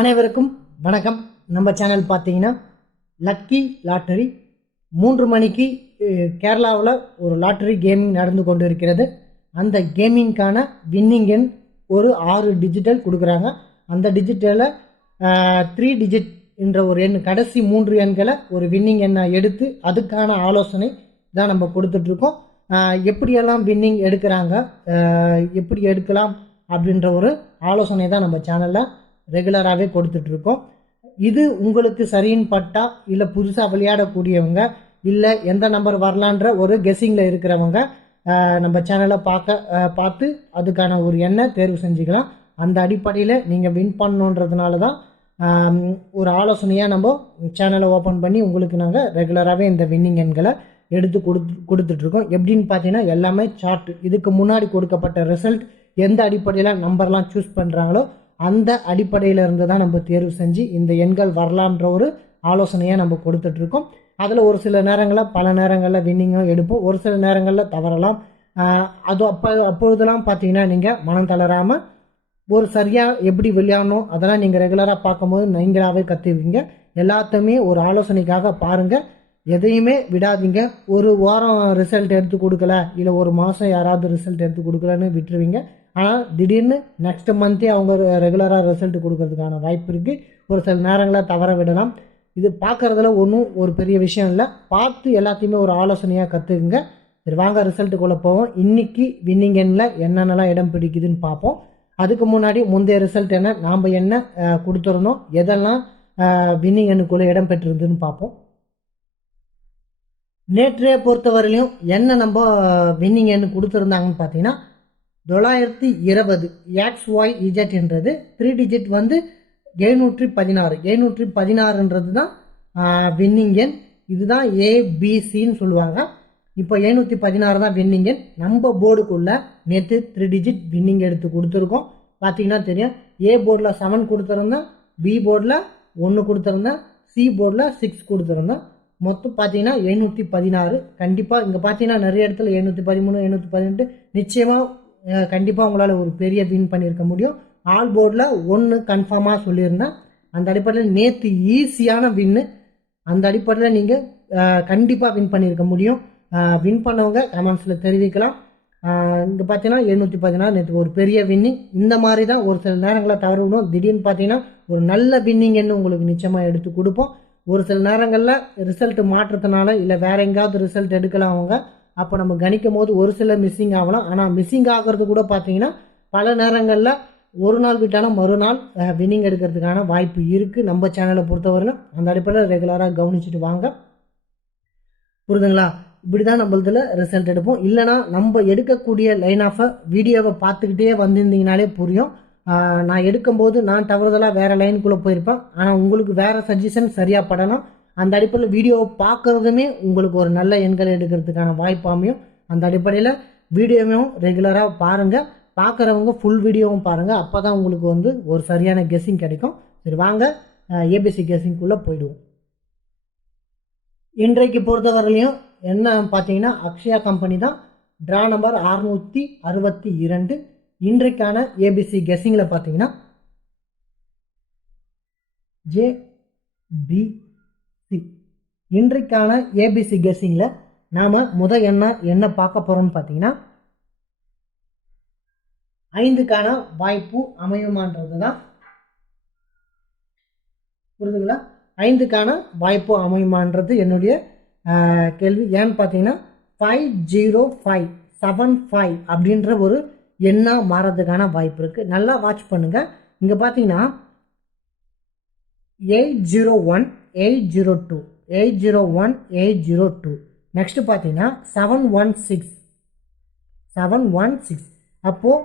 அனைவருக்கும் வணக்கம். நம்ம சேனல் பார்த்தீங்கன்னா லக்கி லாட்டரி 3 மணிக்கு கேரளாவில் ஒரு லாட்டரி கேமிங் நடந்து கொண்டு இருக்கிறது. அந்த கேமிங்கான வின்னிங் எண் ஒரு 6 டிஜிட்டல் கொடுக்குறாங்க. அந்த டிஜிட்டலில் 3 டிஜிட் என்ற ஒரு எண், கடைசி 3 எண்களை ஒரு வின்னிங் எண்ணை எடுத்து அதுக்கான ஆலோசனை தான் நம்ம கொடுத்துட்ருக்கோம். எப்படியெல்லாம் வின்னிங் எடுக்கிறாங்க, எப்படி எடுக்கலாம் அப்படின்ற ஒரு ஆலோசனை தான் நம்ம சேனலில் ரெகுலராகவே கொடுத்துட்ருக்கோம். இது உங்களுக்கு சரின்னு பட்டா, இல்லை புதுசாக விளையாடக்கூடியவங்க, இல்லை எந்த நம்பர் வரலான்ற ஒரு கெஸ்ஸிங்கில் இருக்கிறவங்க நம்ம சேனலை பார்த்து அதுக்கான ஒரு எண்ணை தேர்வு செஞ்சுக்கலாம். அந்த அடிப்படையில் நீங்கள் வின் பண்ணணுன்றதுனால தான் ஒரு ஆலோசனையாக நம்ம சேனலை ஓப்பன் பண்ணி உங்களுக்கு நாங்கள் ரெகுலராகவே இந்த வின்னிங் எண்களை எடுத்து கொடுத்துட்ருக்கோம். எப்படின்னு பார்த்தீங்கன்னா எல்லாமே சார்ட். இதுக்கு முன்னாடி கொடுக்கப்பட்ட ரிசல்ட் எந்த அடிப்படையில் நம்பர்லாம் சூஸ் பண்ணுறாங்களோ அந்த அடிப்படையில் இருந்து தான் நம்ம தேர்வு செஞ்சு இந்த எண்கள் வரலான்ற ஒரு ஆலோசனையாக நம்ம கொடுத்துட்ருக்கோம். அதில் ஒரு சில நேரங்களில் பல நேரங்களில் வின்னிங்கும் எடுப்போம், ஒரு சில நேரங்களில் தவறலாம். அப்பொழுதெல்லாம் பார்த்தீங்கன்னா நீங்கள் மனம் தளராமல் ஒரு சரியாக எப்படி விளையாடணும் அதெல்லாம் நீங்கள் ரெகுலராக பார்க்கும்போது நீங்களாகவே கற்றுவீங்க. எல்லாத்தையுமே ஒரு ஆலோசனைக்காக பாருங்கள், எதையுமே விடாதீங்க. ஒரு வாரம் ரிசல்ட் எடுத்து கொடுக்கல, இல்லை ஒரு மாதம் யாராவது ரிசல்ட் எடுத்து கொடுக்கலன்னு விட்டுருவீங்க. ஆனால் திடீர்னு நெக்ஸ்ட் மந்த்தே அவங்க ரெகுலராக ரிசல்ட் கொடுக்கறதுக்கான வாய்ப்பு இருக்குது. ஒரு சில நேரங்களில் தவற விடலாம். இது பார்க்குறதுல ஒன்றும் ஒரு பெரிய விஷயம் இல்லை. பார்த்து எல்லாத்தையுமே ஒரு ஆலோசனையாக கற்றுக்குங்க. சரி, வாங்க ரிசல்ட்டுக்குள்ளே போவோம். இன்றைக்கி வின்னிங் எண்ணில் என்னென்னலாம் இடம் பிடிக்குதுன்னு பார்ப்போம். அதுக்கு முன்னாடி முந்தைய ரிசல்ட் என்ன, நாம் என்ன கொடுத்துருந்தோம், எதெல்லாம் வின்னிங் எண்ணுக்குள்ளே இடம் பெற்றிருந்துன்னு பார்ப்போம். நேற்றைய பொறுத்தவரையிலையும் என்ன நம்ம வின்னிங் எண்ணு கொடுத்துருந்தாங்கன்னு பார்த்தீங்கன்னா 920 XYZ என்றது 3 டிஜிட் வந்து 716 தான் வின்னிங் எண். இதுதான் ABCன்னு சொல்லுவாங்க. இப்போ 716 தான் வின்னிங் எண். நம்ம போர்டுக்குள்ளே நேற்று 3 டிஜிட் வின்னிங் எடுத்து கொடுத்துருக்கோம். பார்த்தீங்கன்னா தெரியும், A போர்டில் 7 கொடுத்துருந்தேன், B போர்டில் 1 கொடுத்துருந்தேன், C போர்டில் 6 கொடுத்துருந்தேன். மொத்தம் பார்த்தீங்கன்னா 716. கண்டிப்பாக இங்கே பார்த்தீங்கன்னா நிறைய இடத்துல 713 718 நிச்சயமாக கண்டிப்பாக உங்களால் ஒரு பெரிய வின் பண்ணியிருக்க முடியும். ஆல் போர்டில் 1 கன்ஃபார்மாக சொல்லியிருந்தேன். அந்த அடிப்படையில் நேற்று ஈஸியான வின்னு. அந்த அடிப்படையில் நீங்கள் கண்டிப்பாக வின் பண்ணியிருக்க முடியும். வின் பண்ணவங்க கமெண்ட்ஸில் தெரிவிக்கலாம். இங்கே பார்த்தீங்கன்னா 716 நேற்று ஒரு பெரிய வின்னிங். இந்த மாதிரி தான் ஒரு சில நேரங்களில் தவறுவிடும். திடீர்னு பார்த்தீங்கன்னா ஒரு நல்ல வின்னிங் என்ன உங்களுக்கு நிச்சயமாக எடுத்து கொடுப்போம். ஒரு சில நேரங்களில் ரிசல்ட் மாற்றத்தினால இல்லை வேற எங்கேயாவது ரிசல்ட் எடுக்கலாம் அவங்க, அப்போ நம்ம கணிக்கும் போது ஒரு சில மிஸ்ஸிங் ஆகலாம். ஆனால் மிஸ்ஸிங் ஆகிறது கூட பார்த்தீங்கன்னா பல நேரங்களில் ஒரு நாள் விட்டாலும் மறுநாள் வின்னிங் எடுக்கிறதுக்கான வாய்ப்பு இருக்குது நம்ம சேனலை பொறுத்தவரைக்கும். அந்த அடிப்படையில் ரெகுலராக கவனிச்சுட்டு வாங்க, புரியுதுங்களா? இப்படி தான் நம்மளதில் ரிசல்ட் எடுப்போம். இல்லைனா நம்ம எடுக்கக்கூடிய லைன் ஆஃபை வீடியோவை பார்த்துக்கிட்டே வந்திருந்தீங்கனாலே புரியும். நான் எடுக்கும்போது நான் தவறுதலாக வேறு லைனுக்குள்ளே போயிருப்பேன், ஆனால் உங்களுக்கு வேறு சஜஷன் சரியாக படலாம். அந்த அடிப்படையில் வீடியோவை பார்க்குறதுமே உங்களுக்கு ஒரு நல்ல எண்களை எடுக்கிறதுக்கான வாய்ப்பு அமையும். அந்த அடிப்படையில் வீடியோவையும் ரெகுலராக பாருங்கள். பார்க்குறவங்க ஃபுல் வீடியோவும் பாருங்கள், அப்போ தான் உங்களுக்கு வந்து ஒரு சரியான கெஸ்ஸிங் கிடைக்கும். சரி, வாங்க ஏபிசி கெஸ்ஸிங்குள்ளே போயிடுவோம். இன்றைக்கு பொறுத்தவரையிலையும் என்ன பார்த்தீங்கன்னா அக்ஷயா கம்பெனி தான் ட்ரா நம்பர் 662. இன்றைக்கான ஏபிசி கெஸ்ஸிங்கில் பார்த்தீங்கன்னா JBC. இன்றைக்கான ஏபிசி கெஸ்ஸிங்கில் நாம் என்ன பார்க்க போகிறோம்னு பார்த்தீங்கன்னா 5க்கான வாய்ப்பு அமையுமான்றது தான். புரியுதுங்களா? 5க்கான வாய்ப்பு அமையுமான்றது என்னுடைய கேள்வி. ஏன்னு பார்த்தீங்கன்னா 50575 அப்படின்ற ஒரு எண்ணா மாறதுக்கான வாய்ப்பு இருக்குது. நல்லா வாட்ச் பண்ணுங்கள். இங்கே பார்த்தீங்கன்னா 801 802 801 802. நெக்ஸ்ட் பார்த்தீங்கன்னா 716 அப்போது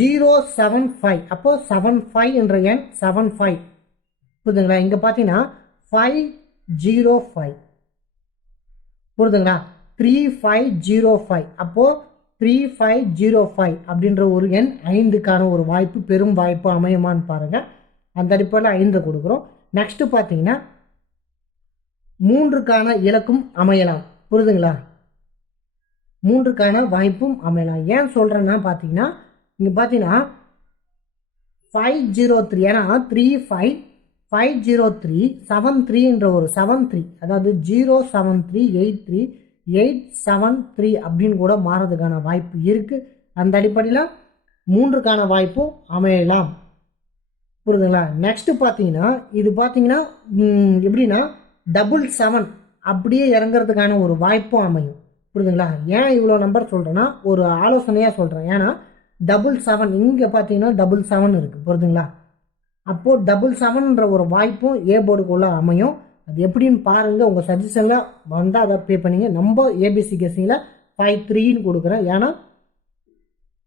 075. அப்போது 75 என்ற எண் 75. புரியுதுங்களா? இங்கே பார்த்தீங்கன்னா 505. புரியுதுங்களா? 3505. அப்போது 3505 அப்படின்ற ஒரு எண் 5க்கான ஒரு வாய்ப்பு, பெரும் வாய்ப்பு அமையுமான்னு பாருங்கள். அந்த அடிப்படையில் 5 கொடுக்குறோம். நெக்ஸ்ட்டு பார்த்தீங்கன்னா 3க்கான இலக்கும் அமையலாம். புரியுதுங்களா? 3க்கான வாய்ப்பும் அமையலாம். ஏன் சொல்கிறேன்னா பார்த்தீங்கன்னா இங்கே பார்த்தீங்கன்னா 503, ஏன்னா 3550373 ஒரு 73, அதாவது 07383 அப்படின்னு கூட மாறதுக்கான வாய்ப்பு இருக்குது. அந்த அடிப்படையில் 3க்கான வாய்ப்பும் அமையலாம். புரியுதுங்களா? நெக்ஸ்ட் பார்த்தீங்கன்னா இது பார்த்தீங்கன்னா எப்படின்னா 777 அப்படியே இறங்குறதுக்கான ஒரு வாய்ப்பும் அமையும். புரியுதுங்களா? ஏன் இவ்வளோ நம்பர் சொல்கிறேன்னா ஒரு ஆலோசனையாக சொல்கிறேன். ஏன்னா 77 இங்கே பார்த்தீங்கன்னா 77 இருக்குது. புரியுதுங்களா? அப்போது 77ன்ற ஒரு வாய்ப்பும் ஏ போர்டுக்குள்ளே அமையும். அது எப்படின்னு பாருங்கள். உங்கள் சஜஷனில் வந்தால் அதை பே பண்ணிங்க. நம்ம ஏபிசி கெஸிங்கில் 53ன்னு கொடுக்குறேன். ஏன்னா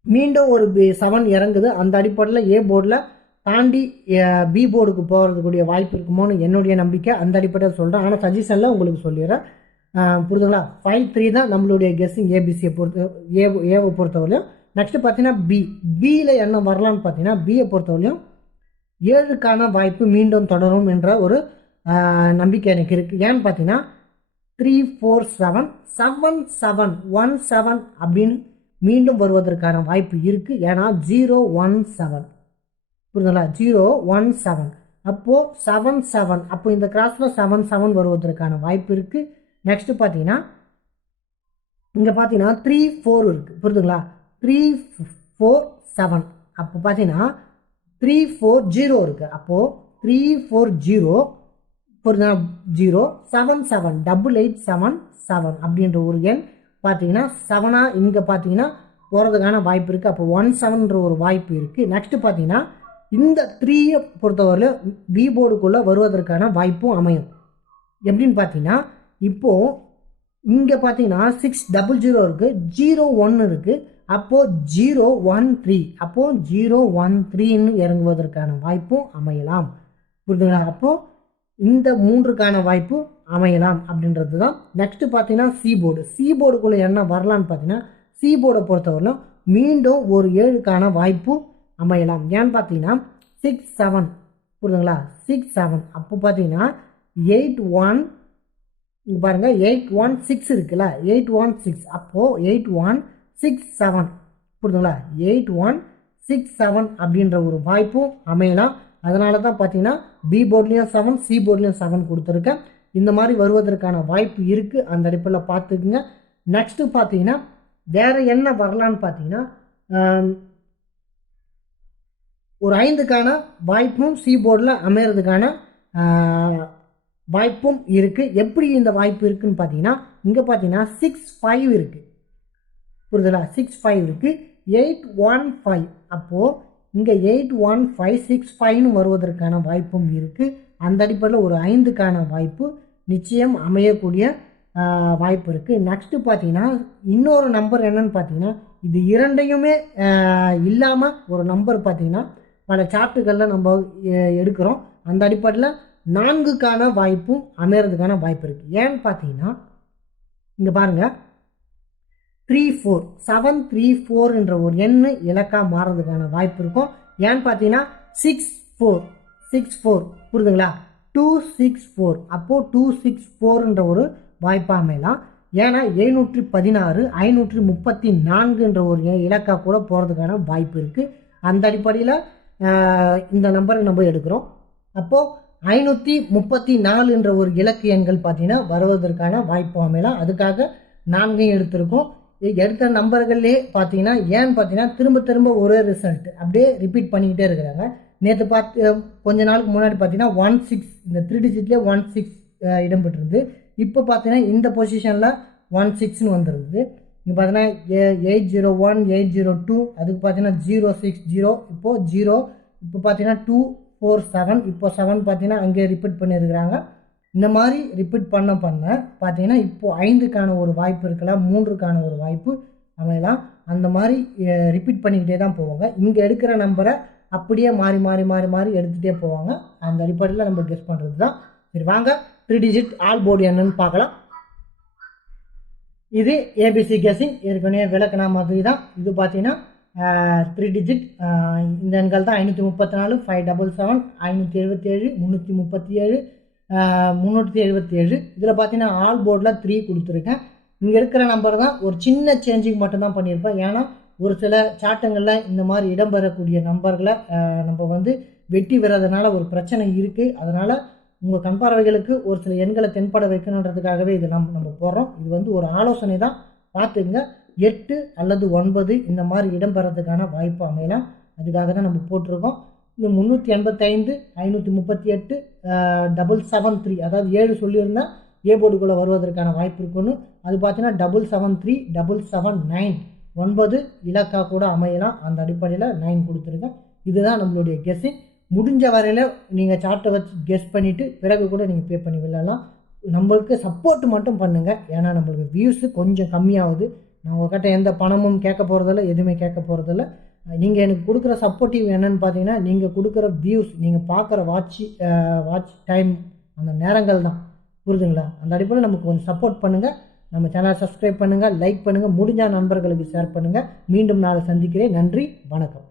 மீண்டும் ஒரு 7 இறங்குது. அந்த அடிப்படையில் ஏ போர்டில் தாண்டி பி போர்டுக்கு போகிறதுக்குரிய வாய்ப்பு இருக்குமோன்னு என்னுடைய நம்பிக்கை. அந்த அடிப்படையில் சொல்கிறேன். ஆனால் சஜஷனில் உங்களுக்கு சொல்லிடுறேன். புரியுதுங்களா? 53 தான் நம்மளுடைய கெஸ்ஸிங் ஏபிசியை ஏவை பொறுத்தவரையும். நெக்ஸ்ட்டு பார்த்தீங்கன்னா பியில் என்ன வரலான்னு பார்த்தீங்கன்னா பியை பொறுத்தவரையும் 7க்கான வாய்ப்பு மீண்டும் தொடரும் என்ற ஒரு நம்பிக்கை எனக்கு இருக்குது. ஏன்னு பார்த்தீங்கன்னா 3477717 அப்படின்னு மீண்டும் வருவதற்கான வாய்ப்பு இருக்குது. ஏன்னா 017, புரியுதுங்களா? 017 அப்போது 77, அப்போ இந்த கிராஸில் 77 வருவதற்கான வாய்ப்பு இருக்குது. நெக்ஸ்ட்டு பார்த்தீங்கன்னா இங்கே பார்த்தீங்கன்னா 34 இருக்குது. புரியுதுங்களா? 347, அப்போ பார்த்தீங்கன்னா 340 இருக்குது. அப்போது 340 புரியுதுங்களா? 077 8877 அப்படின்ற ஒரு எண் பார்த்தீங்கன்னா 7 இங்கே பார்த்தீங்கன்னா போகிறதுக்கான வாய்ப்பு இருக்குது. அப்போ 17ன்ற ஒரு வாய்ப்பு இருக்குது. நெக்ஸ்ட்டு பார்த்தீங்கன்னா இந்த 3யை பொறுத்தவரையில் பி போர்டுக்குள்ளே வருவதற்கான வாய்ப்பும் அமையும். எப்படின்னு பார்த்தீங்கன்னா இப்போது இங்கே பார்த்தீங்கன்னா 600 இருக்குது, 01 இருக்குது. அப்போது 013, அப்போது 013ன்னு இறங்குவதற்கான வாய்ப்பும் அமையலாம். புரியுதுங்களா? அப்போது இந்த 3க்கான வாய்ப்பு அமையலாம் அப்படின்றது தான். நெக்ஸ்ட்டு பார்த்தீங்கன்னா சி போர்டுக்குள்ளே என்ன வரலான்னு பார்த்தீங்கன்னா சி போர்டை பொறுத்தவரையிலும் மீண்டும் ஒரு 7க்கான வாய்ப்பு அமையலாம். ஏன்னு பார்த்தீங்கன்னா 67, புரியுதுங்களா? 67 அப்போ பார்த்தீங்கன்னா 81, இங்கே பாருங்கள் 816 இருக்குல்ல, 816 அப்போது 8167, புரியுதுங்களா? 8167 அப்படின்ற ஒரு வாய்ப்பும் அமையலாம். அதனால தான் பார்த்தீங்கன்னா பி போர்ட்லேயும் 7 சி போர்ட்லேயும் 7 கொடுத்துருக்கேன். இந்த மாதிரி வருவதற்கான வாய்ப்பு இருக்குது. அந்த அடிப்படையில் பார்த்துக்குங்க. நெக்ஸ்ட்டு பார்த்தீங்கன்னா வேறு என்ன வரலான்னு பார்த்தீங்கன்னா ஒரு 5க்கான வாய்ப்பும் சி போர்டில் அமைகிறதுக்கான வாய்ப்பும் இருக்குது. எப்படி இந்த வாய்ப்பு இருக்குதுன்னு பார்த்தீங்கன்னா இங்கே பார்த்தீங்கன்னா 65 இருக்குது. புரியுதுங்களா? 65 இருக்குது, 815, அப்போது இங்கே 81565ன்னு வருவதற்கான வாய்ப்பும் இருக்குது. அந்த அடிப்படையில் ஒரு 5க்கான வாய்ப்பு நிச்சயம் அமையக்கூடிய வாய்ப்பு இருக்குது. நெக்ஸ்ட்டு பார்த்தீங்கன்னா இன்னொரு நம்பர் என்னன்னு பார்த்தீங்கன்னா இது இரண்டையுமே இல்லாமல் ஒரு நம்பர் பார்த்தீங்கன்னா பல சார்ட்டுகளில் நம்ம எடுக்கிறோம். அந்த அடிப்படையில் 4க்கான வாய்ப்பும் அமையறதுக்கான வாய்ப்பு இருக்குது. ஏன்னு பார்த்தீங்கன்னா இங்கே பாருங்கள் 734 என்ற ஒரு எண்ணு இலக்காக மாறுறதுக்கான வாய்ப்பு இருக்கும். ஏன்னு பார்த்தீங்கன்னா 64 புரியுதுங்களா? 264, அப்போது 264ன்ற ஒரு வாய்ப்பாக அமையலாம். ஏன்னா 716 534 ஒரு இலக்கா கூட போகிறதுக்கான வாய்ப்பு இருக்குது. அந்த அடிப்படையில் இந்த நம்பரை நம்ம எடுக்கிறோம். அப்போது 534 ஒரு இலக்கு எண்கள் பார்த்தீங்கன்னா வருவதற்கான வாய்ப்பு அமையலாம். அதுக்காக 4 எடுத்திருக்கோம். எடுத்த நம்பர்கள்லேயே பார்த்தீங்கன்னா ஏன்னு பார்த்தீங்கன்னா திரும்ப ஒரே ரிசல்ட் அப்படியே ரிப்பீட் பண்ணிக்கிட்டே இருக்கிறாங்க. நேற்று கொஞ்ச நாளுக்கு முன்னாடி பார்த்தீங்கன்னா 16, இந்த 3 டிஜிட்லேயே 16 இடம்பெற்றிருந்து. இப்போ பார்த்தீங்கன்னா இந்த பொசிஷனில் 16ன்னு வந்துருக்குது. இங்கே பார்த்தீங்கன்னா 801 802, அதுக்கு பார்த்தீங்கன்னா 060, இப்போது 0, இப்போ பார்த்தீங்கன்னா 247, இப்போ 7 பார்த்தீங்கன்னா அங்கே ரிப்பீட் பண்ணியிருக்கிறாங்க. இந்த மாதிரி ரிப்பீட் பண்ண பார்த்தீங்கன்னா இப்போது 5க்கான ஒரு வாய்ப்பு இருக்கலாம், 3க்கான ஒரு வாய்ப்பு அமையலாம். அந்த மாதிரி ரிப்பீட் பண்ணிக்கிட்டே தான் போவாங்க. இங்கே எடுக்கிற நம்பரை அப்படியே மாறி எடுத்துகிட்டே போவாங்க. அந்த அடிப்படையில் நம்ம கெஸ் பண்ணுறது தான். சரி வாங்க 3 டிஜிட் ஆல் போர்டு என்னன்னு பார்க்கலாம். இது ஏபிசி கெஸிங் ஏற்கனவே விளக்குனா மாதிரி தான். இது பார்த்தீங்கன்னா 3 டிஜிட் இந்த எண்கள் தான் 534 577 577 337 377. இதில் பார்த்தீங்கன்னா ஆல் போர்டில் 3 கொடுத்துருக்கேன். இங்கே இருக்கிற நம்பர் தான் ஒரு சின்ன சேஞ்சிங் மட்டும்தான் பண்ணியிருப்பேன். ஏன்னா ஒரு சில சாட்டங்களில் இந்த மாதிரி இடம்பெறக்கூடிய நம்பர்களை நம்ம வந்து வெட்டி விடுறதுனால ஒரு பிரச்சனை இருக்குது. அதனால் உங்கள் கண்பார்வைகளுக்கு ஒரு சில எண்களை தென்பட வைக்கணுன்றதுக்காகவே இது நம்ம போடுறோம். இது வந்து ஒரு ஆலோசனை தான், பார்த்துங்க. 8 அல்லது 9 இந்த மாதிரி இடம்பெறதுக்கான வாய்ப்பு அமையலாம். அதுக்காக தான் நம்ம போட்டிருக்கோம். இந்த 385 538 773, அதாவது 7 சொல்லியிருந்தால் ஏ போர்டுக்குள்ளே வருவதற்கான வாய்ப்பு இருக்குன்னு. அது பார்த்தீங்கன்னா 773 779 9 இலக்கா கூட அமையலாம். அந்த அடிப்படையில் 9 கொடுத்துருக்கேன். இதுதான் நம்மளுடைய கெஸ்ஸிங். முடிஞ்ச வரையில் நீங்கள் சார்ட்டை வச்சு கெஸ் பண்ணிவிட்டு பிறகு கூட நீங்கள் பே பண்ணி விடலாம். நம்மளுக்கு சப்போர்ட் மட்டும் பண்ணுங்கள். ஏன்னா நம்மளுக்கு வியூஸு கொஞ்சம் கம்மியாகுது. நான் உங்கள்கிட்ட எந்த பணமும் கேட்க போகிறதில்ல, எதுவுமே கேட்க போகிறதில்ல. நீங்கள் எனக்கு கொடுக்குற சப்போர்ட்டிவ் என்னென்னு பார்த்தீங்கன்னா, நீங்கள் கொடுக்குற வியூஸ், நீங்கள் பார்க்குற வாட்ச் டைம், அந்த நேரங்கள் தான். புரியுதுங்களா? அந்த அடிப்படையில் நமக்கு கொஞ்சம் சப்போர்ட் பண்ணுங்கள். நம்ம சேனலை சப்ஸ்கிரைப் பண்ணுங்கள், லைக் பண்ணுங்கள், முடிஞ்ச நண்பர்களுக்கு ஷேர் பண்ணுங்கள். மீண்டும் நாளை சந்திக்கிறேன். நன்றி, வணக்கம்.